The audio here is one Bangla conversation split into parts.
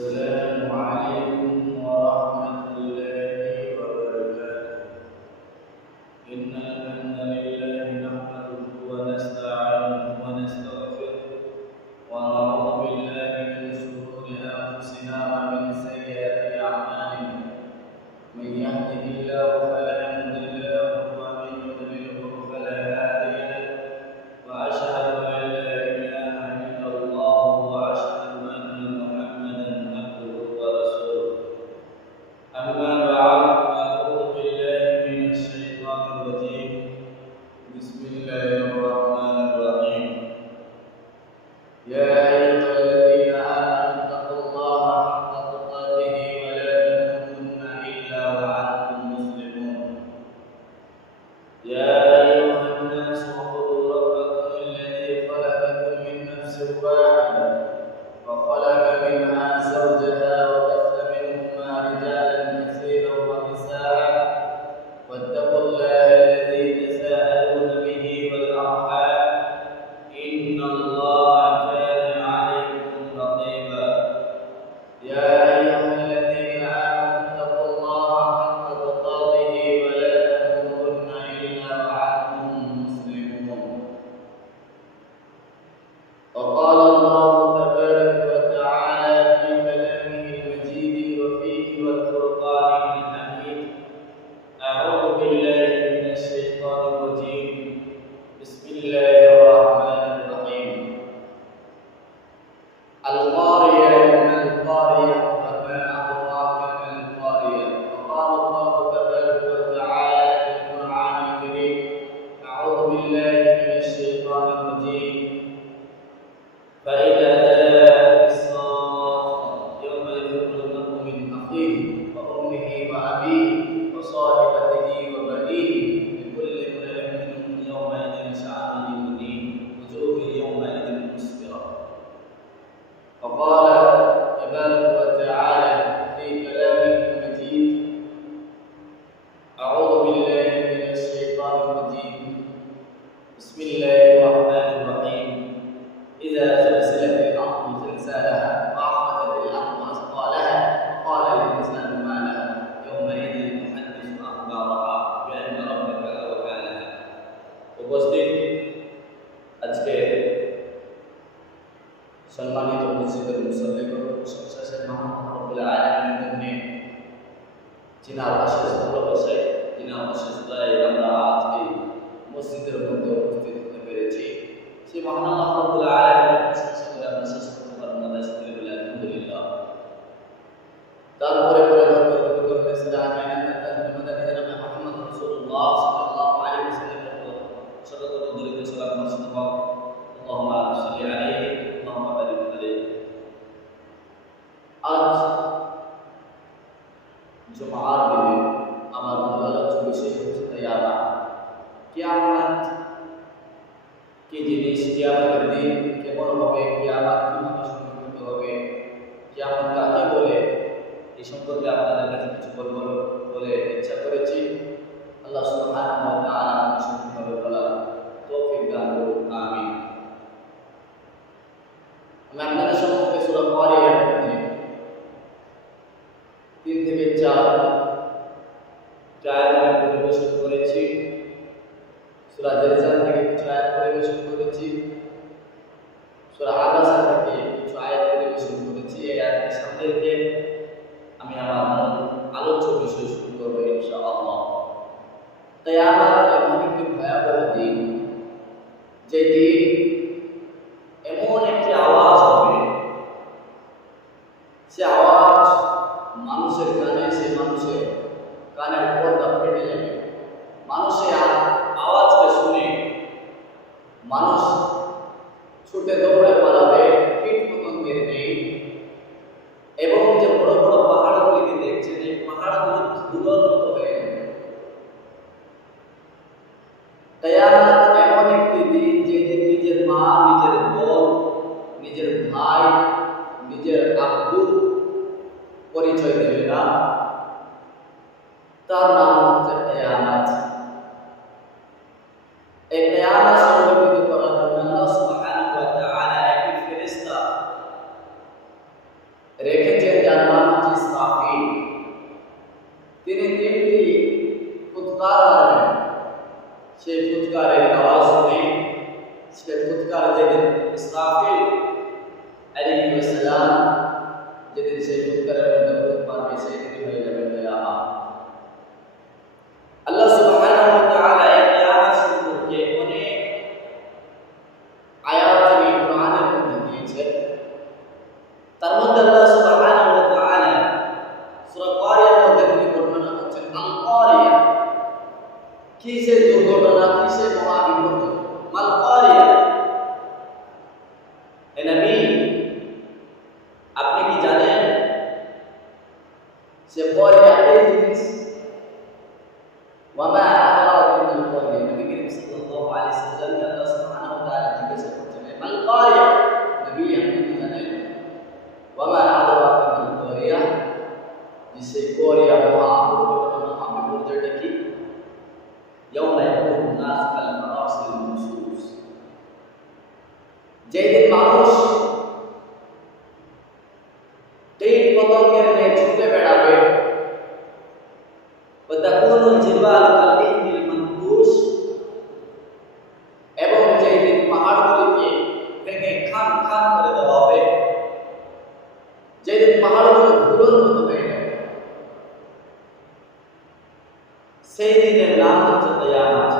السلام عليكم ورحمة الله وبركاته. إن الحمد لله نحمده ونستعينه ونستغفره ونعوذ بالله من شرور أنفسنا ومن سيئات أعمالنا. من يهده الله فلا مضل له ومن يضلله فلا هادي له. وأشهد أن لا إله إلا الله وأشهد أن محمدا عبده ورسوله. أما بعد فأعوذ بالله من الشيطان الرجيم. بسم الله الرحمن الرحيم. يا أيها الذين آمنوا اتقوا الله حق تقاته ولا تموتن إلا وأنتم مسلمون. يا أيها الناس اعبدوا ربكم الذي خلقكم من نفس واحدة وخلق منها زوجها وبث منهما رجالا كثيرا ونساء واتقوا الله الذي تساءلون به والأرحام إن الله كان عليكم رقيبا. يا أيها الذين آمنوا اتقوا الله حق تقاته ولا تموتن إلا وأنتم مسلمون. وقال الله تبارك وتعالى في كلامه المجيد وفيه والفرقان الحميد. أعوذ بالله من الشيطان الرجيم. بسم الله الرحمن الرحيم. القارية ما القارية وما أدراك ما القارية. وقال الله تبارك وتعالى في القرآن الكريم. أعوذ بالله من الشيطان الرجيم. فإذا جاءت الصاخة يوم يفر المرء من أخيه وأمه وأبيه وصاحبته وبنيه لكل امرئ منهم يومئذ شأن يغنيه وجوه يومئذ مسفرة. وقال تبارك وتعالى في كلامه المجيد. أعوذ بالله من الشيطان الرجيم. بسم الله الرحمن الرحيم. إذا زلزلت الأرض زلزالها وأخرجت الأرض أثقالها وقال الإنسان ما لها يومئذ تحدث أخبارها بأن ربك أوحى لها. উপস্থিত আজকে সম্মানিত মসজিদের মুসল্লিগণ, প্রশংসা সেই মহান রব্বুল আলামিনের জন্য, যিনার অশেষ ভালোবাসায়, যিনার অশেষ দয়ায় আমরা আজ এই মসজিদের মধ্যে উপস্থিত হতে পেরেছি। সেই মহান আল্লাহ রব্বুল আলামিনের প্রশংসা করে আমরা শেষ করতে পারবো না, তাই সকলে বলে আলহামদুলিল্লাহ। তারপরে পরে ইসলাম মুহাম্মদ রাসূলুল্লাহ সাল্লাল্লাহু আলাইহি ওয়াসাল্লামের উপর শত দরুদ সালাম বর্ষিত হোক। আল্লাহুম্মা সাল্লি আলাইহি ওয়া বারিক আলাইহি। আজ জুমার দিনে আমার মূল আলোচ্য বিষয় হচ্ছে কিয়ামত। কিয়ামত কি জিনিস, কিয়ামতের দিন কেমন হবে, কিয়ামত কিভাবে সংঘটিত হবে, কিয়ামত কাকে বলে, এই সম্পর্কে আপনাদের কাছে কিছু বলবো বলে ইচ্ছা করেছি। আল্লাহ সুবহানাহু ওয়া তাআলা আমাকে সঠিকভাবে বলার তৌফিক দান করুন, আমিন। আমি আপনাদের সম্মুখে সূরা কারিয়ার মধ্যে 3 থেকে 4 আয়াত আমি পরিবেশন করেছি। সূরা জিলজাল থেকে কিছু আয়াত পরিবেশন করেছি। সূরা আবাসা থেকে কিছু আয়াত পরিবেশন করেছি। এই আয়াতের সাথে আমি আমার মূল আলোচ্য বিষয় শুরু করব ইনশাআল্লাহ। কিয়ামত এমন একটি ভয়াবহ দিন, যে দিন এমন একটি আওয়াজ হবে, সে আওয়াজ মানুষের কানে, সে মানুষের কানের পর্দা ফেটে যাবে। মানুষের আওয়াজকে শুনে মানুষ ছুটে দৌড়ে পালাবে, কীট পতঙ্গের নেই। এবং যে বড় বড় পাহাড়গুলিকে দেখছেন, এই পাহাড়গুলো ধুলোর মতো হয়ে যাবে। কিয়ামত এমন একটি দিন, যে দিন নিজের মা, নিজের বোন, নিজের ভাই, নিজের আব্বু পরিচয় দেবে না। তার নাম হচ্ছে কিয়ামত। এই কিয়ামত সংঘটিত করার জন্য আল্লাহ সুবহানাহু ওয়া তাআলা একটি ফেরেশতা রেখেছেন যার নাম হচ্ছে ইসরাফিল। তিনি তিনটি ফুৎকার মারবেন। সেই ফুৎকারের আওয়াজ শুনে সে ফুৎকার যেদিন ইসরাফিল আলাইহিস সালাম যেদিন সেই ফুৎকারের মধ্যে ফুৎ মারবে সেদিন হয়ে যাবে কিয়ামত। আল্লাহ সুবহানাহু ওয়া তাআলা এই কিয়ামত সম্পর্কে অনেক আয়াত তিনি কোরআনের মধ্যে দিয়েছেন। তার মধ্যে আল্লাহ সুবহানাহু ওয়া তাআলা সূরা কারিয়ার মধ্যে তিনি বর্ণনা করছেন আল কারিয়া, কি সে দুর্ঘটনা, কি সে মহাবিপর্যয়। মাল কারিয়া, হে নবী আপনি কি জানেন সে কারিয়া কি জিনিস? ওয়া মা আদরাকা মাল কারিয়া। নবী করিম সাল্লাল্লাহু আলাইহি ওয়াসাল্লাম আল্লাহ সুবহানাহু ওয়া তাআলা জিজ্ঞাসা করছেন মাল কারিয়া, নবী আপনি কি জানেন? ওয়া মা আদরাকা মাল কারিয়া, যে কারিয়া মহাবিপর্যয়, মহাবিপর্যয়টা কি? ইয়াউমা ইয়াকুনু নাস কাল ফারাসিল মাবসুস, যেদিন মানুষ কীট পতঙ্গের ন্যায় ছুটে বেড়াবে। ওয়া তাকুনুল জিবালু কাল ইহনিল মানফুস, এবং যেদিন পাহাড়গুলিকে ভেঙে খান খান করে দেওয়া হবে, যেদিন পাহাড়গুলো ধুলোর মতো হয়ে যাবে, সেই দিনের নাম হচ্ছে কিয়ামত।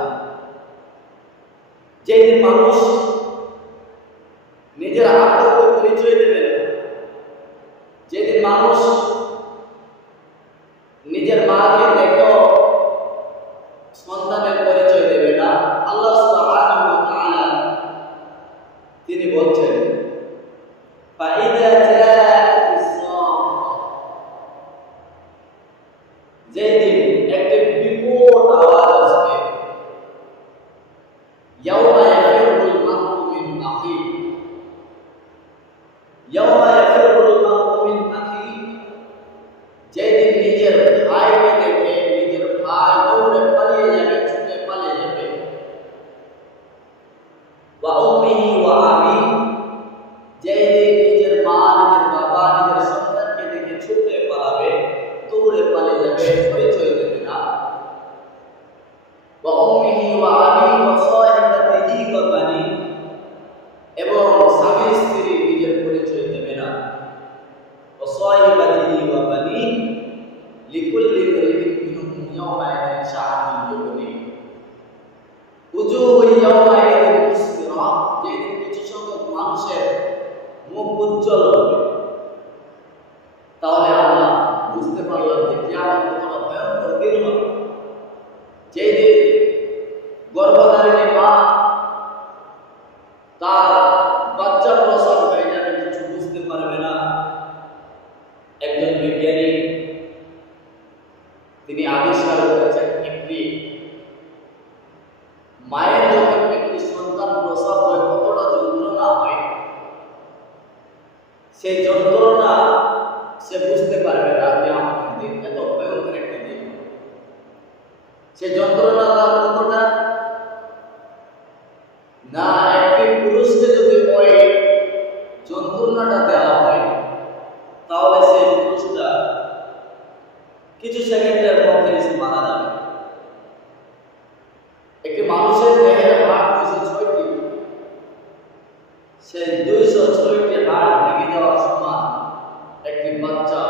যেদিন মানুষ নিজের আত্মকে পরিচয় দেবে না, যেদিন মানুষ নিজের মাকে দেখো সন্তানের পরিচয় দেবে না, আল্লাহ সুবহানাহু ওয়া তাআলা তিনি বলছেন ফাইদা জাআতিস সাখা, যেদিন একটি বিকট আওয়াজ আসবে। ইয়াউমা ইয়াফিরুল মারউ মিন আখি, ইয়াউমা ইয়াফিরুল মারউ মিন আখি, যেদিন নিজের ভাইকে দেখে নিজের ভাই দৌড়ে পালিয়ে যাবে, ছুটে পালিয়ে যাবে। ওয়া উম্মিহি ওয়া আবি, যেদিন নিজের মা, নিজের বাবা, নিজের সন্তানকে দেখে ছুটে পালাবে, দৌড়ে পালিয়ে যাবে, পরিচয় দেবে না। ওয়া উম্মিহি ওয়া আবি ওয়া সাহিবাতিহি ওয়া বানি, এবং স্বামী স্ত্রী নিজের পরিচয় দেবে না। ওয়া সাহিবাতিহি ওয়া বানি লিকুল্লি ইমরিইন মিনহুম ইয়াওমাইযিন শাআনুন ইউগনি, উজুহু ইয়াওমাইযিন মুসফিরা, যেদিন কিছু সংখ্যক মানুষের মুখ উজ্জ্বল হবে। তাহলে আমরা বুঝতে পারলাম যে কিয়ামত কতটা ভয়ঙ্কর দিন হবে। যেদিন গর্ভধারিণী মা তার বাচ্চা প্রসব হয়ে যাবে, কিছু বুঝতে পারবে না। একজন বিজ্ঞানী তিনি আবিষ্কার করেছেন একটি মায়ের যখন একটি সন্তান প্রসব হয় কতটা যন্ত্রণা হয়, সেই যন্ত্রণা সে বুঝতে পারবে না। কিয়ামতের দিন এত ভয়ঙ্কর একটি দিন, সেই যন্ত্রণা তার কতটা না, একটি পুরুষকে যদি ওই যন্ত্রণাটা দেওয়া হয় তাহলে সেই পুরুষটা কিছু সেকেন্ডের মধ্যে সে মারা যাবে। একটি মানুষের দেহের হাড় 206টি, সেই 206টি হাড় ভেঙে যাওয়ার সমান একটি বাচ্চা,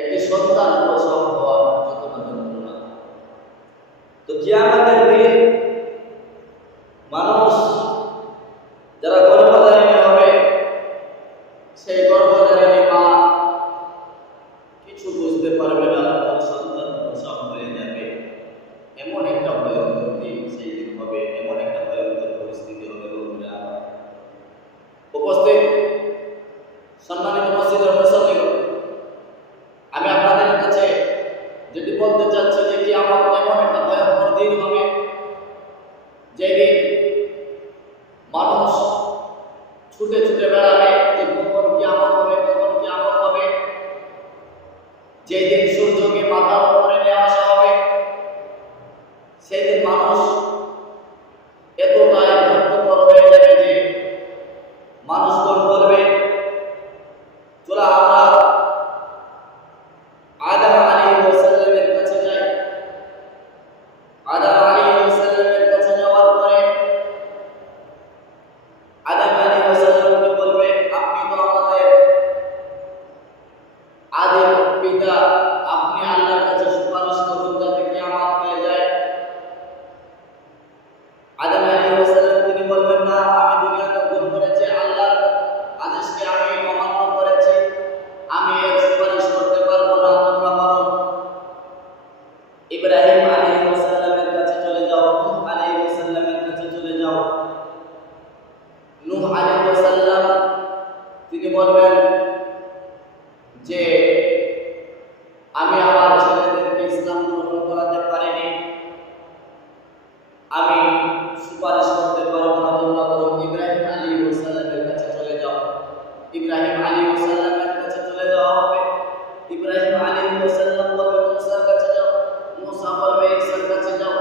একটি সন্তান প্রসব হওয়ার যতটা যন্ত্রণা। তো কিয়ামতের দিন মানুষ যারা গর্ভধারিণী হবে, সেই গর্ভধারিণী মা কিছু বুঝতে পারবে না, তার সন্তান প্রসব হয়ে যাবে। এমন একটা ভয়ঙ্কর দিন সেই দিন হবে, এমন একটা ভয়ঙ্কর পরিস্থিতি হবে। উপস্থিত সম্মানিত মসজিদের মুসল্লিগণ, আমি আপনাদের কাছে যেটি বলতে চাচ্ছি যে কিয়ামত এমন একটা ভয়ঙ্কর দিন হবে যেদিন মানুষ ছুটে ছুটে বেড়াবে যে কখন কিয়ামত হবে, কখন কিয়ামত সূরা আমরা আদম আলাইহিস সালামের কাছে যাই। আদম আলাইহিস সালামের কাছে যাওয়ার পরে আদম আলাইহিস সালামকে বলবে, আপনি তো আমাদের আদিম পিতা, আপনি আল্লাহর কাছে সুপারিশ করুন যাতে কিয়ামত হয়ে যায়। আদম আলাইহিস সালাম তিনি বলবেন, না, আমি দুনিয়াতে ভুল করেছি, আল্লাহর আদেশকে আমি অমান্য করেছি, আমি এর সুপারিশ করতে পারবো না, তোমরা বরং ইব্রাহিম আলাইহিস সালামের কাছে চলে যাও, নূহ আলাইহিস সালামের কাছে চলে যাও। নূহ আলাইহিস সালাম তিনি বলবেন যে আমি আমার ছেলেদেরকে ইসলাম গ্রহণ করাতে পারিনি, আমি সুপারিশ করতে পারবো না, তোমরা বরং ইব্রাহিম আলাইহিস সালামের কাছে চলে যাও। ইব্রাহিম আলাইহিস সালামের কাছে চলে যাওয়া হবে। ইব্রাহিম আলাইহিস সালাম বলবে মুসার কাছে যাও, মুসা বলবে ঈসার কাছে যাও।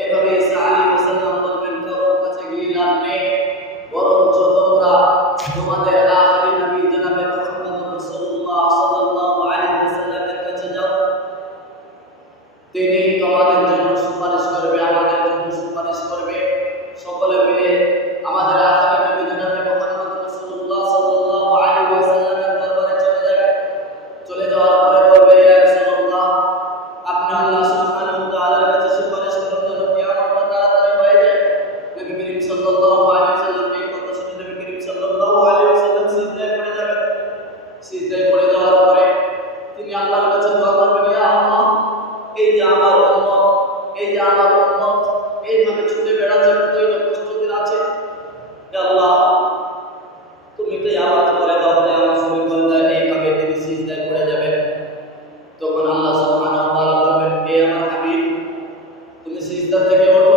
এভাবে ঈসা আলাইহিস সালাম বলবেন কারোর কাছে গিয়ে লাভ নেই, বরঞ্চ তোমরা তোমাদের আখিরি নবী জনাবে মুহাম্মদ রাসূলুল্লাহ সাল্লাল্লাহু আলাইহি ওয়াসাল্লামের কাছে যাও। তিনি তোমাদের জন্য সুপারিশ করবে, আমাদের জন্য সুপারিশ করবে। সকলে মিলে আমাদের আখিরি নবী জনাবে মুহাম্মদ রাসূলুল্লাহ সাল্লাল্লাহু আলাইহি ওয়াসাল্লামের দরবারে চলে যাবে। চলে যাওয়ার পরে বলবে, ইয়া রাসূলুল্লাহ, আপনি আল্লাহ সুবহানাহু ওয়া তাআলার কাছে সুপারিশ করুন যেন কিয়ামতটা তাড়াতাড়ি হয়ে যায়। নবী করিম সাল্লাল্লাহু আলাইহি ওয়াসাল্লাম এই কথা শুনে নবী করিম সাল্লাল্লাহু আলাইহি ওয়াসাল্লাম সিজদায় পড়ে যাবেন। সিজদায় পড়ে যাওয়ার পরে তিনি আল্লাহর কাছে দোয়া করবেন, ইয়া আল্লাহ, এই যে আমার উম্মত এইভাবে ছুটে বেড়াচ্ছে, কতই না কষ্ট দিন আছে, ইয়া আল্লাহ তুমি তো আওয়াজ করে দাও, আমার শুরু করে দেয়। এইভাবে তিনি সিজদায় পড়ে যাবেন। তখন আল্লাহ সুবহানাহু ওয়া তাআলা বলবেন, হে আমার হাবিব, তুমি সিজদা থেকে ওঠো।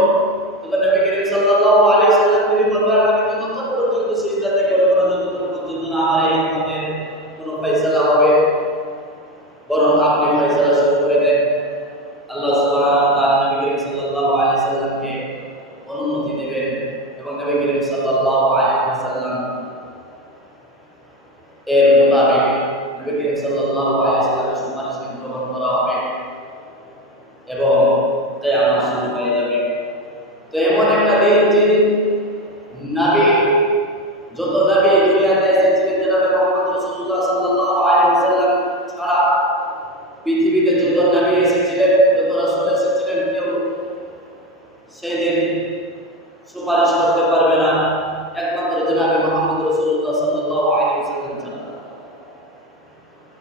তখন নবী করিম সাল্লাল্লাহু আলাইহি ওয়াসাল্লাম তিনি বলবেন, আমি ততক্ষণ পর্যন্ত সিজদা থেকে উঠব না যতক্ষণ পর্যন্ত না আমার এই উম্মতের কোনো ফয়সালা হবে, বরং আপনি ফয়সালা শুরু করে দেন। আল্লাহ সুবহানাহু ওয়া তাআলা নবী করিম সাল্লাল্লাহু আলাইহি ওয়াসাল্লামকে অনুমতি দেবেন এবং নবী করিম সাল্লাল্লাহু আলাইহি ওয়াসাল্লাম এর মোতাবেক নবী করিম সাল্লাল্লাহু আলাইহি ওয়াসাল্লামের সুপারিশকে গ্রহণ করা হবে এবং কিয়ামত শুরু হয়ে যাবে। তো এমন একটা দিন, যেদিন নবী, যত নবী দুনিয়াতে এসেছিলেন জনাবে মুহাম্মদ রাসূলুল্লাহ সাল্লাল্লাহু আলাইহি ওয়াসাল্লাম ছাড়া পৃথিবীতে যত নবী এসেছিলেন, যত রাসূল এসেছিলেন, কেউ সেদিন সুপারিশ করতে পারবে না একমাত্র জনাবে মুহাম্মদ রাসূলুল্লাহ সাল্লাল্লাহু আলাইহি ওয়াসাল্লাম ছাড়া।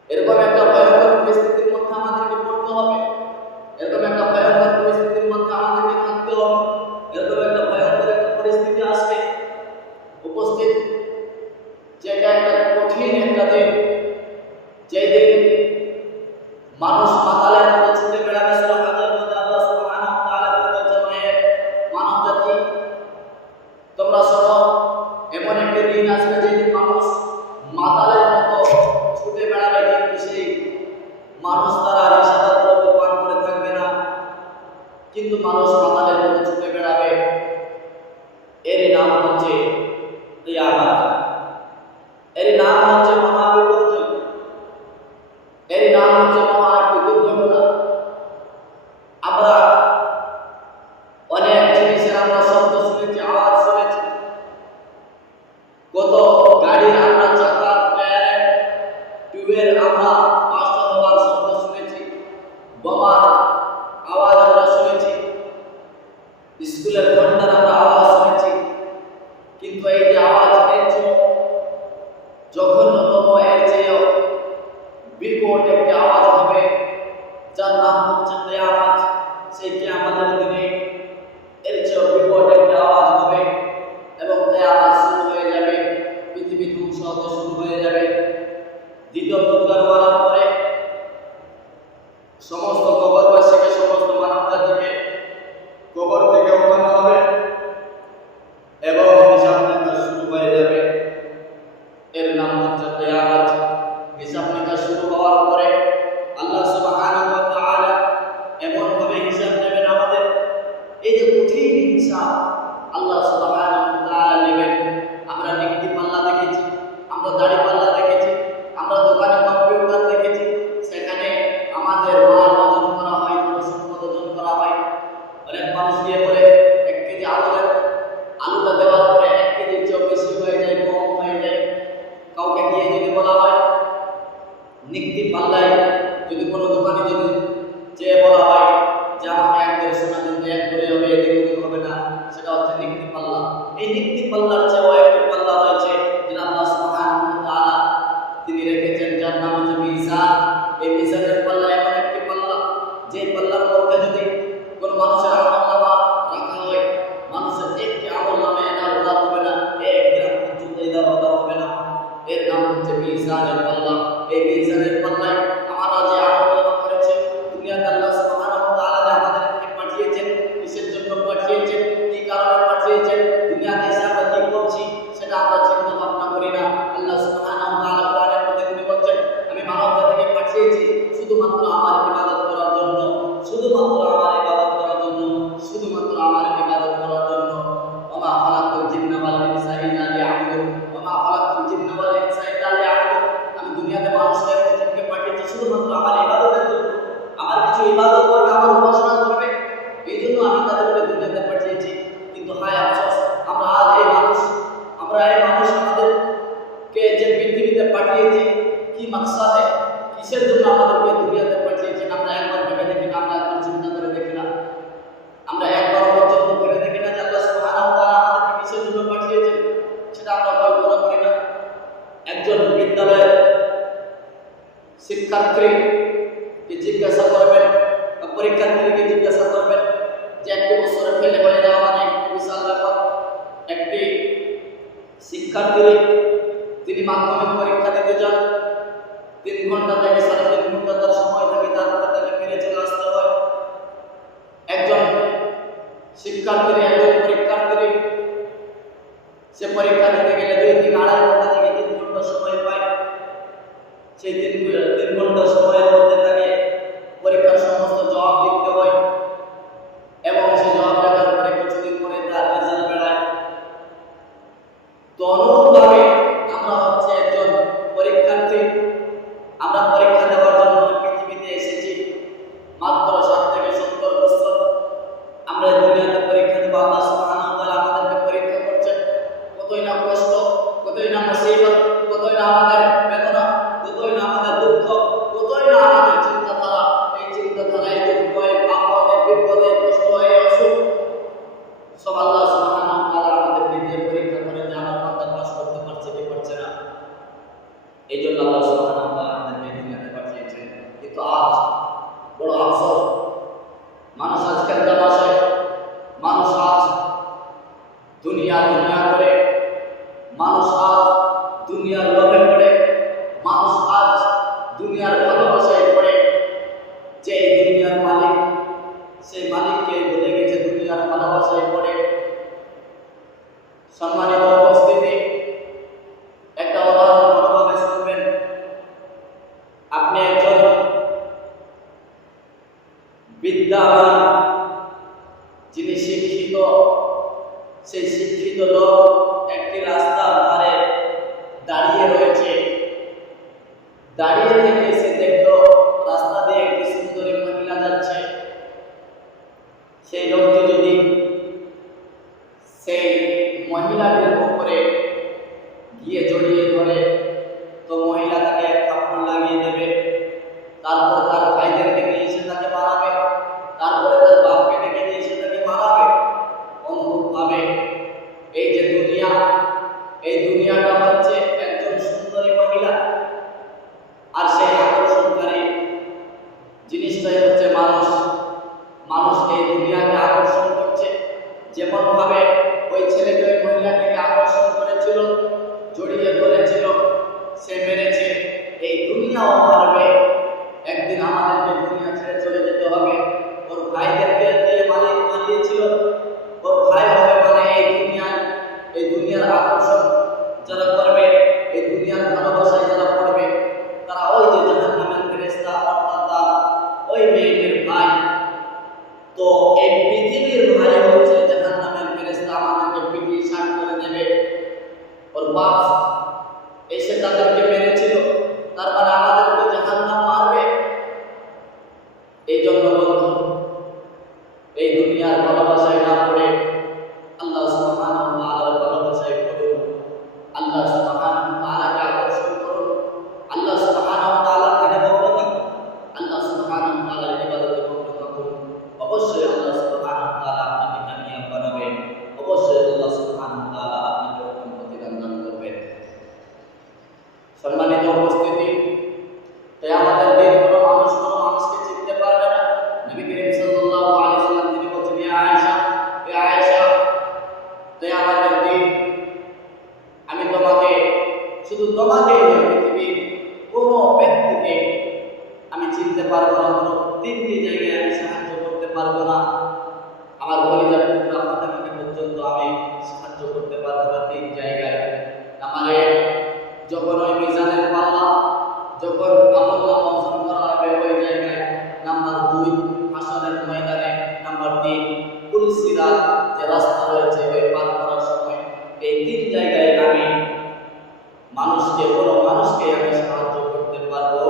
এরকম একটা ভয়ঙ্কর পরিস্থিতির মধ্যে আমাদেরকে পড়তে হবে, এরকম একটা ভয়ঙ্কর পরিস্থিতির মধ্যে আমাদেরকে থাকতে হবে। এরকম একটা ভয়ঙ্কর একটা পরিস্থিতি আসবে উপস্থিত, যেটা একটা কঠিন একটা দিন, যেদিন মানুষ মাতালের মতো ছুটে বেড়াবে। সূরা হাজরের মধ্যে আল্লাহ সুবহানাহু ওয়া তাআলা বলেছেন, হে মানব জাতি, তোমরা শোনো, এমন একটা দিন আসবে যেদিন মানুষ মাতালের মতো ছুটে বেড়াবে, কিন্তু সেই মানুষ তারা নিশাদা দ্রব্য পান করে থাকবে না, কিন্তু মানুষ মাতালের মতো ছুটে বেড়াবে। এর নাম হচ্ছে কিয়ামত, এর নাম হচ্ছে মহাবিপর্যয়, এর নাম হচ্ছে মহা একটি দুর্ঘটনা। আমরা অনেক জিনিসের আমরা শব্দ শুনেছি, আওয়াজ শুনেছি। কত গাড়ির আমরা চাকার, টায়ারের, টিউবের আমরা নষ্ট হওয়ার শব্দ শুনেছি, বোমার আওয়াজ আমরা শুনেছি, স্কুলের ঘন্টার আমরা আওয়াজ শুনেছি। কিন্তু এই যে আওয়াজ, এর চেয়ে জঘন্যতম, এর চেয়ে বিকট একটি আওয়াজ হবে, যার নাম হচ্ছে কিয়ামত। সেই কিয়ামতের দিনে এর চেয়ে বিকট একটি আওয়াজ হবে এবং কিয়ামত শুরু হয়ে যাবে, পৃথিবী ধ্বংস হতে শুরু হয়ে যাবে। দ্বিতীয় ফুৎকার বলার পরে সমস্ত কবরবাসীকে, সমস্ত মানব জাতিকে কবর থেকে উঠানো হবে এবং হিসাব নিকাশ শুরু হয়ে যাবে। এর নাম হচ্ছে কিয়ামত। হিসাব নিকাশ শুরু হওয়ার পরে আল্লাহ সুবহানাহু ওয়া তাআলা নিক্তি পাল্লায় যদি কোনো দোকানে যদি চেয়ে বলা হয় যে আমাকে এক করে সোনা দিন, এক করে হবে, এদিক ওদিক হবে না, সেটা হচ্ছে নিক্তি পাল্লা। এই নিক্তি পাল্লার চেয়েও একটি পাল্লা রয়েছে যেটা আল্লাহ সুবহানাহু ওয়া তাআলা তিনি রেখেছেন, যার নাম হচ্ছে মিজান। এই মিজানের পাল্লা এমন একটি পাল্লা যে পাল্লার মধ্যে যদি কোনো মানুষের আমলনামা রাখা হয়, মানুষের একটি আমলনামা এনার উদার হবে না, এক গ্রাম পর্যন্ত এনার উদার হবে না। এর নাম হচ্ছে মিজানের পাল্লা। এই মিজানের পাল্লায় আমরা যে আমলনামা করেছে, দুনিয়াতে আল্লাহ সুবহানাহু ওয়া তাআলা যে আমাদেরকে পাঠিয়েছেন, কিসের জন্য পাঠিয়েছেন, কি কারণে পাঠিয়েছেন, দুনিয়াতে এসে আমরা কি করছি সেটা আমরা চিন্তা ভাবনা করি না। আল্লাহ সুবহানাহু ওয়া তাআলা কোরআনের মধ্যে তিনি বলছেন, আমি মানব জাতিকে পাঠিয়েছি শুধুমাত্র আমার ইবাদত করার জন্য, শুধুমাত্র আমার ইবাদত করার জন্য, শুধুমাত্র আমার ইবাদত করার জন্য। ওমা খালাকুল জিন্না ওয়াল ইনসা ইল্লা লিয়াবুদুন, ওমা খালাকুল জিন্না ওয়াল ইনসা ইল্লা লিয়াবুদুন। আমি দুনিয়াতে মানুষকে পাঠিয়েছি শুধুমাত্র আমার ইবাদতের জন্য, আমার কিছু ইবাদত করবে, আমার উপাসনা করবে, এই জন্য আমি তাদেরকে দুনিয়াতে পাঠিয়েছি। কিন্তু হায় আফসোস, আমরা আজ এই মানুষ আমাদেরকে যে পৃথিবীতে পাঠিয়েছি কি মাকসাদে, কিসের জন্য আমাদেরকে দুনিয়াতে পাঠিয়েছেন, আমরা একবার ভেবে দেখি না, আমরা একবার চিন্তা করে দেখি না, আমরা একবার পর্যন্ত করে দেখি না যে আল্লাহ সুবহানাহু ওয়া তাআলা আমাদেরকে কিসের জন্য পাঠিয়েছেন, সেটা আমরা কল্পনা করি না। একজন বিদ্যালয়ের শিক্ষার্থীকে জিজ্ঞাসা করবেন বা পরীক্ষার্থীকে জিজ্ঞাসা করবেন যে একটি বছরে ফেলে হয়ে যাওয়া মানে একটি বিশাল ব্যাপার। একটি শিক্ষার্থী তিনি মাধ্যমিক পরীক্ষা দিতে যান, 3 ঘন্টা থেকে 3.5 ঘন্টা তার সময় থাকে, তারপরে তাকে ফিরে চলে আসতে হয়। একজন পরীক্ষার্থী সে পরীক্ষা দিতে গেলে 2 থেকে 2.5 ঘন্টা থেকে 3 ঘন্টা সময় পায়। সেই 3 ঘন্টা সময়ের মধ্যে তাকে পরীক্ষার সমস্ত জবাব লিখতে হয় এবং সেই জবাব লেখার পরে কিছুদিন পরে তার রেজাল্ট বেরোয়। তো অনুরূপভাবে আমরা হচ্ছে একজন পরীক্ষার্থী, আমরা পরীক্ষা দেওয়ার জন্য পৃথিবীতে এসেছি মাত্র 60 থেকে 70 বছর। আমরা দুনিয়াতে পরীক্ষা দেব, আল্লাহ সুবহানাহু ওয়া তাআলা আমাদেরকে পরীক্ষা করছেন। কতই না কষ্ট, কতই না মুসিবত, কতই না আমাদের বেদনা, কতই না আমাদের দুঃখ, কতই না আমাদের চিন্তাধারা, এই চিন্তাধারা, এই দুঃখ, এই আপদ, এই বিপদ, এই কষ্ট, এই অসুখ, সব আল্লাহ সুবহানাহু ওয়া তাআলা আমাদেরকে দিয়ে পরীক্ষা করেন যে আমার বান্দা পাস করতে পারছে কি পারছে না। এই জন্য আল্লাহ সুবহানাহু ওয়া তাআলা আমাদেরকে দুনিয়াতে পাঠিয়েছেন। কিন্তু আজ বড় আফসোস, মানুষ আজকের জামানায় মানুষ আজ দুনিয়া করে, মানুষ আজ দুনিয়ার লোভে পড়ে, মানুষ আজ দুনিয়ার ভালোবাসায় পড়ে। যে দুনিয়ার মালিক, সেই মালিককে ভুলে গেছে, দুনিয়ার ভালোবাসায় পড়ে। সম্মানিত উপস্থিতি, একটা উদাহরণ ভালোভাবে শুনবেন। আপনি একজন বিদ্যাবান, যিনি শিক্ষিত, সেই শিক্ষিত লোক একটি রাস্তার ধারে দাঁড়িয়ে রয়েছে। দাঁড়িয়ে থেকে সে দেখলো রাস্তা দিয়ে একটি সুন্দরী মহিলা যাচ্ছে। সেই লোকটি যদি সেই মহিলাটির উপরে গিয়ে জড়িয়ে ধরে, তো মহিলা তাকে এক থাপ্পড় লাগিয়ে দেবে, তারপর তার ভাইদেরকে নিয়ে এসে তাকে মারাবে, তারপরে তার বাপকে ডেকে নিয়ে এসে তাকে মারাবে। অনুরূপভাবে এই যে দুনিয়া, এই দুনিয়াটা হচ্ছে একজন সুন্দরী মহিলা, আর সেই আকর্ষণকারী জিনিসটাই হচ্ছে মানুষ। মানুষ এই দুনিয়াকে আকর্ষণ করছে। যেমন ভাবে ওই ছেলেকে ওই মহিলাটিকে আকর্ষণ করেছিল, জড়িয়ে ধরেছিল, সে মেরেছে, এই দুনিয়াও মারবে। একদিন আমাদেরকে দুনিয়া ছেড়ে চলে যেতে হবে। ওর ভাইদেরকে দিয়ে মালিক মারিয়েছিল, ওর ভাই হবে মানে এই দুনিয়ার আকর্ষণ যারা করবে, এই দুনিয়ার ভালোবাসায় যারা পড়বে, তারা ওই যে জাহান্নামের ফেরেশতা, অর্থাৎ তার ওই মেয়েটির ভাই। তো এই পৃথিবীর ভাই হচ্ছে জাহান্নামের ফেরেশতা, আমাদেরকে পিটিয়ে শাট করে দেবে। ওর বাপ এসে তাদেরকে মেরেছিল, তার মানে আমাদেরকে জাহান্নাম মারবে। এই জন্য বন্ধু, যখন আমলনামা ওজন করা হবে ওই জায়গায় নাম্বার 2 হাসরের ময়দানে, নাম্বার 3 কুল সিরাত যে রাস্তা রয়েছে ওই পার করার সময়, এই 3 জায়গায় আমি কোনো মানুষকে আমি সাহায্য করতে পারবো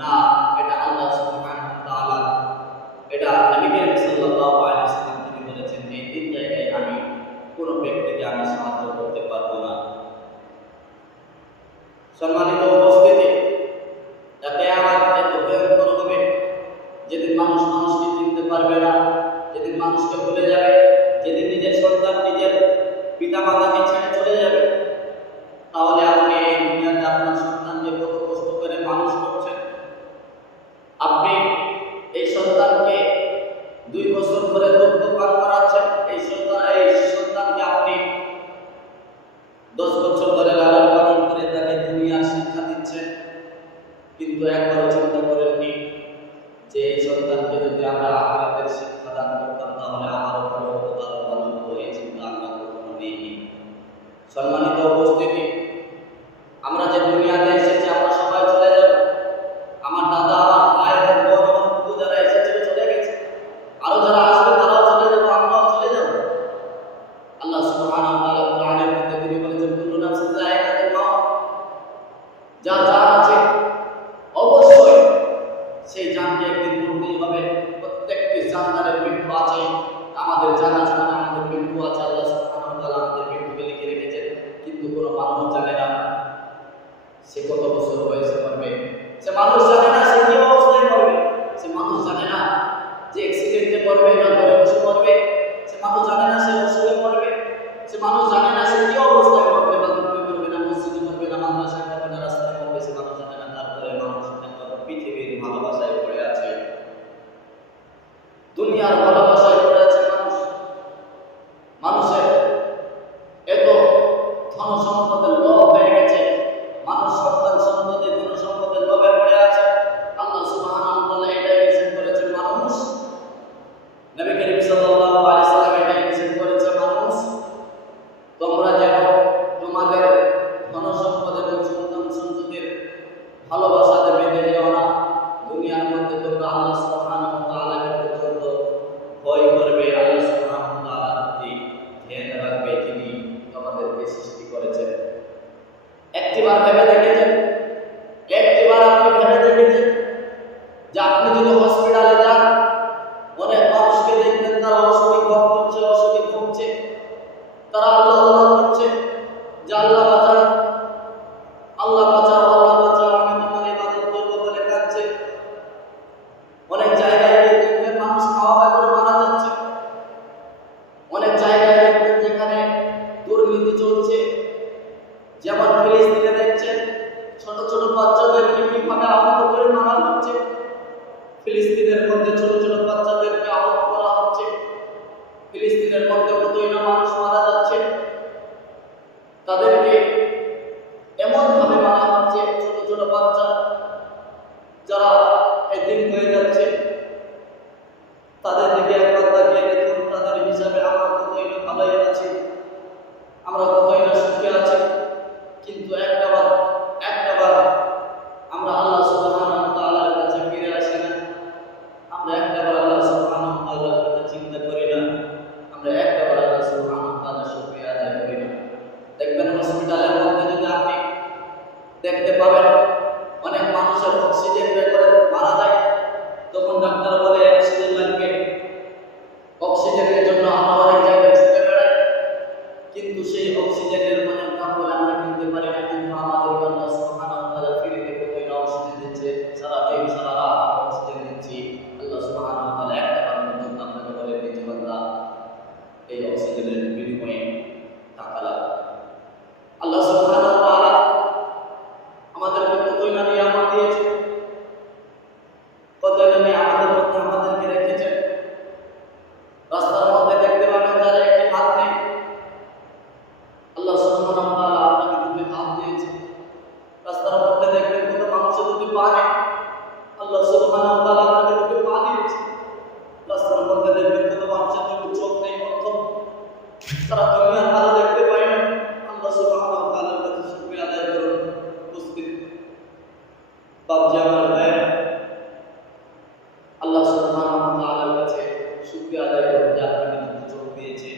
না। এটা আল্লাহ সুবহানাহু ওয়া তাআলা, এটা নবী করিম সাল্লাল্লাহু আলাইহি ওয়াসাল্লাম তিনি বলেছেন, এই 3 জায়গায় আমি কোনো ব্যক্তিকে আমি সাহায্য করতে পারবো না। সম্মানিত উপস্থিতি, কিয়ামত এত ভয়ঙ্কর হবে যেদিন মানুষ মানুষকে চিনতে পারবে না, যেদিন মানুষকে ভুলে যাবে, যেদিন নিজের সন্তান নিজের পিতা মাতাকে ছেড়ে চলে যাবে। তাহলে আপনি এই দুনিয়াতে আপনার সন্তানকে কত কষ্ট করে মানুষ করছেন। আপনি এই সন্তানকে 2 বছর ধরে দুগ্ধ পান করাচ্ছেন, এই সন্তানকে আপনি 10 বছর ধরে লালন পালন করে তাকে দুনিয়ার শিক্ষা দিচ্ছেন, কিন্তু একবারও চিন্তা করেননি যে এই সন্তানকে যদি আমরা আখিরাতের শিক্ষা দান করতাম তাহলে আমারও ভালো হতো, তারও ভালো হতো। এই চিন্তা আমরা কখনো নেইনি। সম্মানিত উপস্থিতি, আমরা যে দুনিয়াতে এসেছি আমরা সবাই চলে যাব। আমার দাদা, আমার ভাই, আমার বোন, আমার ফুফু যারা এসেছিল চলে গেছে, আরো যারা আসবে তারাও চলে যাবে, আমরাও চলে যাব। আল্লাহ সুবহানাহু ওয়া তাআলা কোরআনের মধ্যে তিনি বলেছেন, কুল্লু নাফসিন যায়িকাতুল মাউত, যা আছে অবশ্যই সেই জানকে একদিন মরতেই হবে। প্রত্যেকটি জান্নাতের মৃত্যু আছে, আমাদের জানা আছে না আমাদের মৃত্যু আছে। আল্লাহ সুবহানাহু ওয়া তাআলা আমাদের মৃত্যুকে লিখে রেখেছেন, কিন্তু কোনো মানুষ জানে না সে কত বছর বয়সে মরবে। সে মানুষ জানে না সে কি অবস্থায় মরবে। সে মানুষ জানে না যে অ্যাক্সিডেন্টে মরবে না ঘরে বসে মরবে। সে মানুষ জানে না সে অসুখে মরবে। সে মানুষ জানে না সে কি অবস্থায় মরবে, বাথরুমে মরবে না মসজিদে মরবে না মাদ্রাসায় মরবে না রাস্তায় মরবে, সে মানুষ জানে না। তারপরে মানুষ পৃথিবীর ভালোবাসায় পড়ে আছে, দুনিয়ার ভালোবাসায় পড়ে আছে। মানুষের এত ধন সম্পদের লোভ হয়ে গেছে, মানুষ সন্তান সন্ততি ধন সম্পদের লোভে পড়ে আছে। আল্লাহ সুবহানাহু ওয়া তাআলা এটাই নিষেধ করেছেন মানুষ, নবী করিম সাল্লাল্লাহু আলাইহি ওয়াসাল্লাম এটাই নিষেধ করেছে মানুষ, তোমরা যেন তোমাদের ধন সম্পদ এবং সন্তান সন্ততির ভালোবাসাতে বেঁধে যেও না। দুনিয়ার মধ্যে তোমরা আল্লাহ সুবহানাহু ওয়া তাআলাকে পর্যন্ত ভয় করবে, আল্লাহ সুবহানাহু ওয়া তাআলার প্রতি ধ্যান রাখবে যিনি তোমাদেরকে সৃষ্টি করেছেন। একটিবার ভেবে দেখেছেন, একটিবার আপনি ভেবে দেখেছেন যে আপনি যদি হসপিটালে যান, অনেক মানুষকে দেখবেন তারা অসুখে ভোগ করছে, অসুখে ভুগছে, তারা আল্লাহ আল্লাহ করছে যে আল্লাহ বাঁচান, আল্লাহ বাঁচাও, আল্লাহ বাঁচাও, আমি তোমার ইবাদত করবো বলে কাঁদছে। অনেক জায়গায় দেখবেন মানুষ খাওয়া করে মারা যাচ্ছে, অনেক জায়গায় দেখবেন যেখানে দুর্নীতি চলছে, যেমন ফিলিস্তিনে দেখছেন ছোট ছোট বাচ্চাদেরকে কিভাবে আহত করে মারা হচ্ছে। ফিলিস্তিনের মধ্যে ছোট ছোট বাচ্চাদেরকে আহত করা হচ্ছে, ফিলিস্তিনের মধ্যে কতই না মানুষ মারা যাচ্ছে, তাদেরকে এমন ভাবে মারা হচ্ছে। ছোট ছোট বাচ্চা যারা এতিম হয়ে যাচ্ছে, তাদের দিকে একবার তাকিয়ে দেখুন, তাদের হিসাবে আমরা কতই না ভালোই আছি, আমরা কতই না সুখে আছি, কিন্তু একটাবার আমরা আল্লাহ সুবহানাহু ওয়া তাআলার কাছে ফিরে আসি না। আমরা একটাবার আল্লাহ সুবহানাহু ওয়া তাআলার কথা চিন্তা করি না, আমরা একটাবার আল্লাহ সুবহানাহু ওয়া তাআলার শুকরিয়া আদায় করি না। দেখবেন হসপিটালের মধ্যে যদি আপনি দেখতে পাবেন অনেক মানুষের অক্সিজেন বের করে মারা যায়, তখন ডাক্তার বলে অক্সিজেন লাগবে, অক্সিজেনের জন্য আমরা অনেক জায়গায় ছুটে বেড়াই, কিন্তু সেই অক্সিজেনের অনেক দাম বলে আমরা কিনতে পারি না। কিন্তু আমাদের আল্লাহ সুবহানাহু ওয়া তাআলা ফ্রিতে কতই না অক্সিজেন দিচ্ছে, সারা দিন সারা রাত অক্সিজেন দিচ্ছি। আল্লাহ সুবহানাহু ওয়া তাআলা একটা বার পর্যন্ত আপনাকে বলে দিতে বান্দা এই অক্সিজেনের বিনিময়ে টাকা লাগবে। আল্লাহ সুবহানাহু ওয়া তাআলা আমাদেরকে কতই না নিয়ামত দিয়েছে, কতই না নিয়ামতের মধ্যে আমাদেরকে রেখেছেন। রাস্তার মধ্যে দেখতে পাবেন যারা একটি হাত নেই, আল্লাহ সুবহানাহু ওয়া তাআলা আপনাকে দুটি হাত দিয়েছে। রাস্তার মধ্যে দেখবেন কত মানুষের দুটি পা নেই, আল্লাহ সুবহানাহু ওয়া তাআলা আপনাকে দুটি পা দিয়েছে। রাস্তার মধ্যে দেখবেন কত মানুষের দুটি চোখ নেই, অন্ধ, তারা দুনিয়ার ভালো দেখতে পায় না। আল্লাহ সুবহানাহু ওয়া তাআলার কাছে শুকরিয়া আদায় করুন। উপস্থিত বাপজি আমার ভাইয়েরা, আল্লাহ সুবহানাহু ওয়া তাআলার কাছে শুকরিয়া আদায় করুন যে আপনাকে দুটো চোখ দিয়েছে,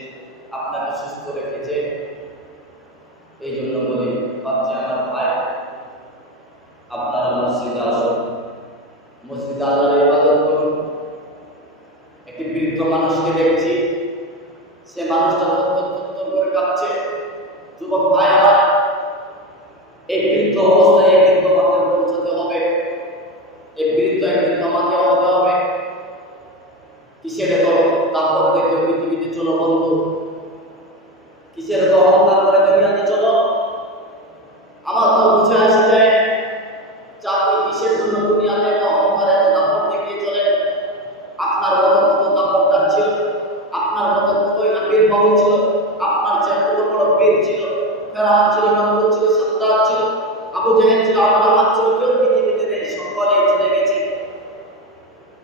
আপনাকে সুস্থ রেখেছে। এই জন্য বলি বাপজি আমার ভাই, আপনারা মসজিদে আসুন, মসজিদে আল্লাহর ইবাদত করুন। একটি বৃদ্ধ মানুষকে দেখছি, সে মানুষটা থরথর করে কাঁপছে। যুবক ভাই আমার, এই বৃদ্ধ অবস্থায় একদিন তোমাকে পৌঁছাতে হবে, এই বৃদ্ধ একদিন তোমাকে হতে হবে। কিসের এত তারপর দেখে পৃথিবীতে চলো বন্ধু, কিসের এত অহংকার করে দুনিয়াতে চলো? আমার তো বুঝে আসে যায় যে আপনি কিসের জন্য দুনিয়াতে এত অহংকার এত তারপর দেখিয়ে চলেন। আপনার মতো কত তারপরদার ছিল, আপনার মতো কতই না বীর বাহু ছিল, আপনার যে কত বড় বীর ছিল, ফেরাউন ছিল, নমরুদ ছিল, সাদ্দাত ছিল, আবু জাহেল ছিল, আবু লাহাব ছিল, কেউ পৃথিবীতে নেই, সকলেই চলে গেছে।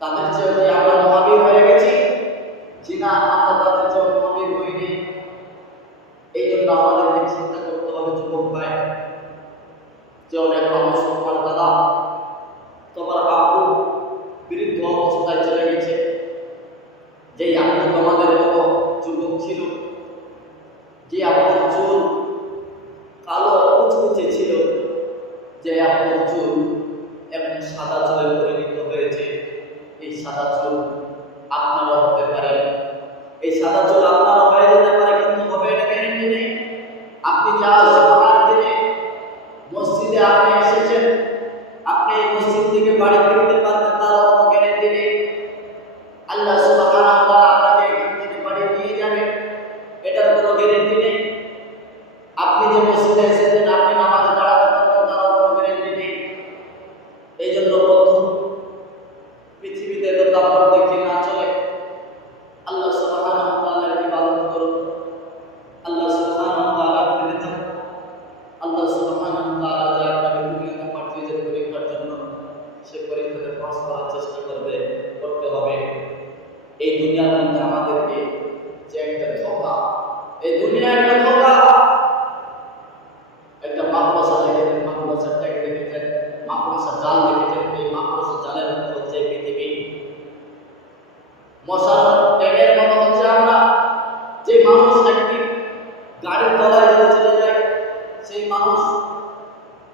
তাদের চেয়ে কি আমরা মহাবীর হয়ে গেছি? জি না, আমরা তাদের চেয়ে মহাবীর হইনি। এই জন্য আমাদেরকে চিন্তা করতে হবে যুবক ভাই, যে অনেক মানুষ তোমার দাদা, তোমার আব্বু বৃদ্ধ অবস্থায় চলে গেছে, যে আব্বু তোমাদের মতো যুবক ছিল, যে আব্বুর চুল কালো কুচকুচে ছিল, যে আব্বুর চুল এখন সাদা চুলে পরিণত হয়েছে। এই সাদা চুল আপনারও হতে পারে, এই সাদা চুল আপনারও হয়ে যেতে পারে, কিন্তু হবে এটা গ্যারেন্টি নেই। আপনি যা জোয়ার দিনে মসজিদে আপনি এসেছেন, আপনি এই মসজিদ থেকে বাড়ি ফিরতে পারবেন, তার কোনো গ্যারেন্টি নেই। আল্লাহ সুবহানাহু ওয়া তাআলা আপনাকে এখান থেকে বাড়ি নিয়ে যাবে, এটার কোনো গ্যারেন্টি নেই। আপনি যে মসজিদে এসেছেন, আপনি নামাজে দাঁড়াতে পারবেন, তার কোনো গ্যারেন্টি নেই। এই জন্য বন্ধু, পৃথিবীতে তো তারপর দেখি না চলে, আল্লাহ সুবহানাহু ওয়া তাআলার ইবাদত করুন, আল্লাহ সুবহানাহু ওয়া তাআলা ফিরে থাকুন। আল্লাহ সুবহানাহু ওয়া তাআলা যা আপনাকে দুনিয়াতে পাঠিয়েছেন পরীক্ষার জন্য, সে পরীক্ষাতে পাস করার চেষ্টা করতে হবে। এই দুনিয়ার মধ্যে আমাদেরকে যে একটা ধোঁকা, এই দুনিয়া একটা ধোঁকা। একটা মাকড়সা দেখেছেন, মাকড়সার ট্যাগ দেখেছেন, মাকড়সা জাল দেখেছেন, এই মাকড়সা জালের মধ্যে হচ্ছে পৃথিবী। মশার ট্যাগের মতো হচ্ছে আমরা। যে মানুষ একটি গাড়ির তলায় যদি চলে যায়, সেই মানুষ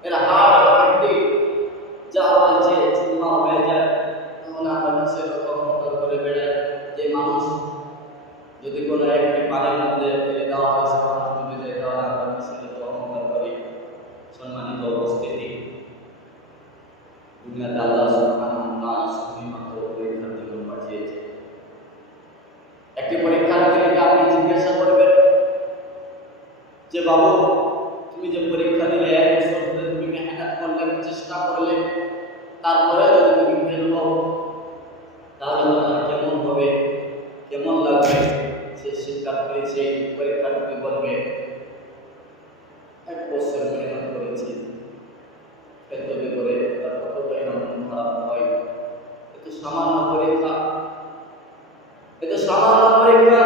এর হাড় হাড্ডি যা হয়েছে চুরমার হয়ে যায়। তাহলে আমরা কিসের অহংকার করে বেড়াই? যে মানুষ যদি কোনো একটি পানির মধ্যে ফেলে দেওয়া হয়, সে মানুষ ডুবে যায়, তাহলে আমরা কিসের অহংকার করি? সম্মানিত উপস্থিতি, দুনিয়াতে আল্লাহ সুবহানাহু ওয়া তাআলা শুধুমাত্র পরীক্ষার জন্য পাঠিয়েছে। একটি পরীক্ষার্থীকে আপনি জিজ্ঞাসা করবেন যে বাবু, তুমি যে পরীক্ষা দিলে, এক বছর ধরে তুমি মেহনত করলে, চেষ্টা করলে, তারপরে যদি তুমি ফেল হও, তাহলে তোমার কেমন হবে, কেমন লাগবে? সে শিক্ষার্থী, সেই পরীক্ষার্থী বলবে, এক বছর মেহনত করেছি, এতবে করে তার কতটাই না মন খারাপ হয়। এত সামান্য পরীক্ষা, এত সামান্য পরীক্ষা।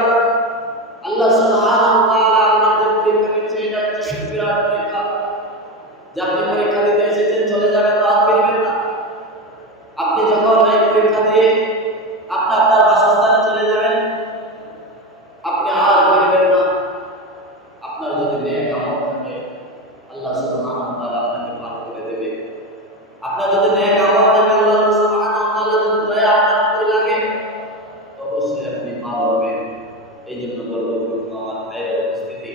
আল্লাহ সুবহানাহু ওয়া তাআলা আপনার যে পরীক্ষা নিচ্ছে, এটা হচ্ছে বিরাট পরীক্ষা। যে আপনি পরীক্ষা দিতে এসেছেন, চলে যাবেন, তো আর ফিরবেন না। আপনি যখন এই পরীক্ষা দিয়ে আপনি আপনার বাসস্থানে চলে যাবেন, আপনি আর ফিরবেন না। আপনার যদি নেক আমল থাকে, আল্লাহ সুবহানাহু ওয়া তাআলা আপনাকে পার করে দেবে। আপনার যদি নেক আমল থাকে, আল্লাহ সুবহানাহু ওয়া তাআলা যদি দয়া আপনার উপরে লাগে, অবশ্যই আপনি পার হবেন। এই জন্য বলবো আমার ভাইয়ের উপস্থিতি,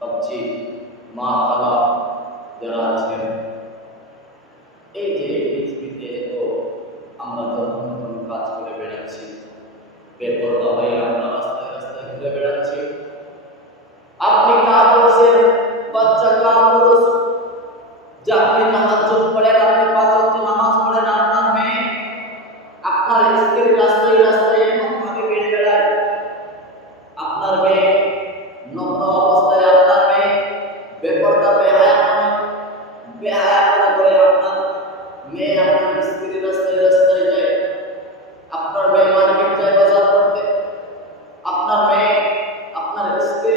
বাচ্চি, মা, খালা যারা আছেন, এই যে পৃথিবীতে তো আমরা যখন কাজ করে বেড়াচ্ছি, বেপরোয়া হয়ে আমরা রাস্তায় রাস্তায় ঘুরে বেড়াচ্ছি। আপনি কাপুরুষের বাচ্চা, কাপুরুষ, যে আপনি তাহাজ্জুদ পড়েন, আপনি পাঁচ ওয়াক্ত নামাজ পড়েন, আপনার মেয়ে, আপনার স্ত্রী রাস্তায় রাস্তায় এমন ভাবে বেড়ে বেড়ায়, আপনার মেয়ে নগ্ন অবস্থায়, আপনার মেয়ে বেপরোয়া বেহায়াপনা করে, আপনার মেয়ে আপনার স্ত্রী রাস্তায় রাস্তায় যায়, আপনার মেয়ে মার্কেট যায় বাজার করতে, আপনার মেয়ে আপনার স্ত্রী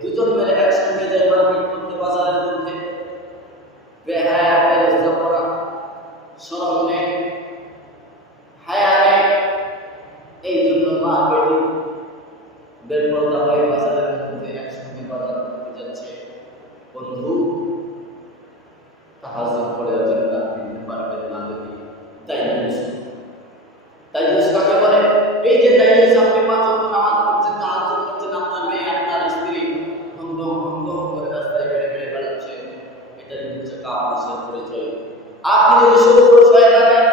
দুজন মিলে একসঙ্গে যায় মার্কেট করতে বাজারের মধ্যে, বেহায়া বেলজ্জা করা, শরম নেই, হায়া নেই। এই জন্য মা বেটি বেপরদা হয়ে বাজারের মধ্যে একসঙ্গে বাজার করতে যাচ্ছে। বন্ধু, তাহাজ্জুদ পড়ে জান্নাত নিতে পারবেন না যদি তাইয়্যুস। তাইয়্যুস কাকে বলে? এই যে তাইয়্যুস, আপনি ৫ ওয়াক্ত নামাজ পড়ছেন, তাহাজ্জুদ পড়ছেন, আপনার মেয়ে আপনার স্ত্রী ভঙ্গ করে রাস্তায় বেড়ে বেড়াচ্ছে, এটা হচ্ছে কাপুরুষের পরিচয়। আপনি যদি সুপুরুষ হয়ে থাকেন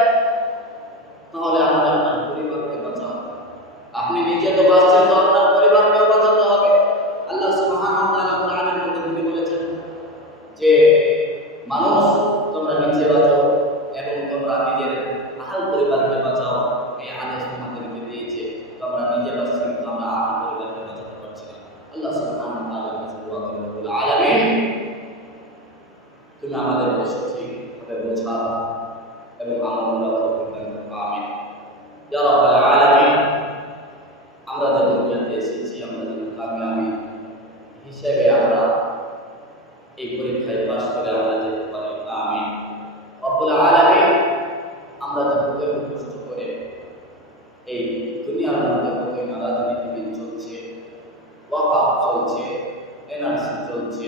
তাহলে আপনার পরিবারকে বাঁচাতে হবে। আপনি নিজে তো বাঁচছেন, তো আপনার পরিবারকেও বাঁচাতে হবে। আল্লাহ সুবহানাহু ওয়া তাআলা কোরআনের মধ্যে তিনি বলেছেন যে মানুষ, তোমরা নিজে বাঁচো এবং তোমরা নিজের আহল পরিবারকে বাঁচাও। এই আদেশ তোমাদেরকে দিয়েছে। তোমরা নিজে বাঁচছো কিন্তু আমরা আহল পরিবারকে বাঁচাতে পারছি না। আল্লাহ সুবহানাহু ওয়া তাআলার কাছে দোয়া করি, রব্বুল আলামিন তুমি আমাদেরকে সঠিকভাবে বোঝাও এবং আমল তৌফিক দান করো। আমিন ইয়া রাব্বাল আলামিন। আমরা যে দুনিয়াতে এসেছি, আমরা যেন কামিয়াবি হিসেবে আমরা এই পরীক্ষায় পাস করে আমরা যেতে পারি। আমিন রব্বুল আলামিন। আমরা যে বুকে মুখস্থ করে এই দুনিয়ার মধ্যে বুকে রাজনীতিবিদ চলছে, ওয়াকাফ চলছে, এনআরসি চলছে,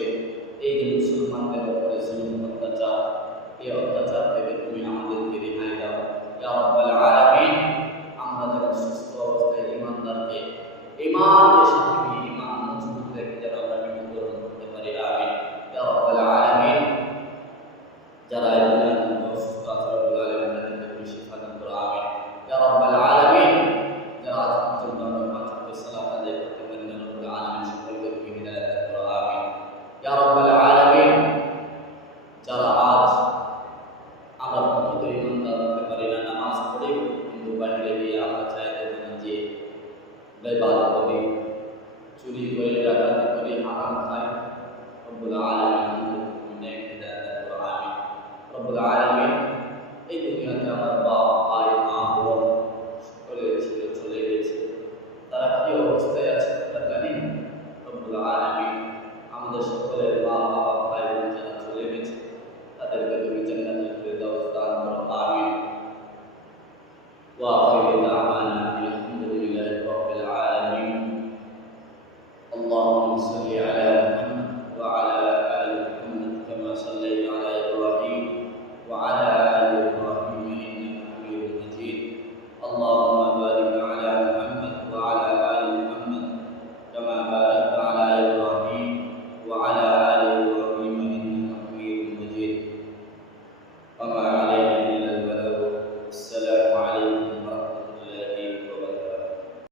এই যে মুসলমানদের উপরে জুলুম অত্যাচার, এই অত্যাচার থেকে তুমি আমাদেরকে রেহাই দাও ইয়া রাব্বাল আলামিন। আমরা যেন সুস্থ অবস্থায় ইমানদারকে ইমানের সাথে ইমান মজবুত রেখে যেন আমরা মৃত্যুবরণ করতে পারি। আমিন ইয়া রাব্বাল আলামিন। যারা এই দুনিয়ার মধ্যে অসুস্থ আছে, রব্বুল আলামিন তাদেরকে তুমি শিফা দান করো। আমিন ইয়া রাব্বাল আলামিন। যারা আজ পর্যন্ত আমরা ৫ ওয়াক্ত সালাত আদায় করতে পারি না, রব্বুল আলামিন সকলকে তুমি হিদায়াত দান করো। আমিন ইয়া রাব্বাল আলামিন। যারা আজ আমরা প্রকৃত ইমানদার হতে পারি না, নামাজ পড়ি কিন্তু বাইরে গিয়ে আমরা চাইতে পারি যে ইবাদত করি, চুরি করে, ডাকাতি করি, হারাম খাই, রব্বুল আলামিন তুমি নেক হিদায়াত দান করো। আমিন রব্বুল আলামিন। এই দুনিয়াতে আমার বাপ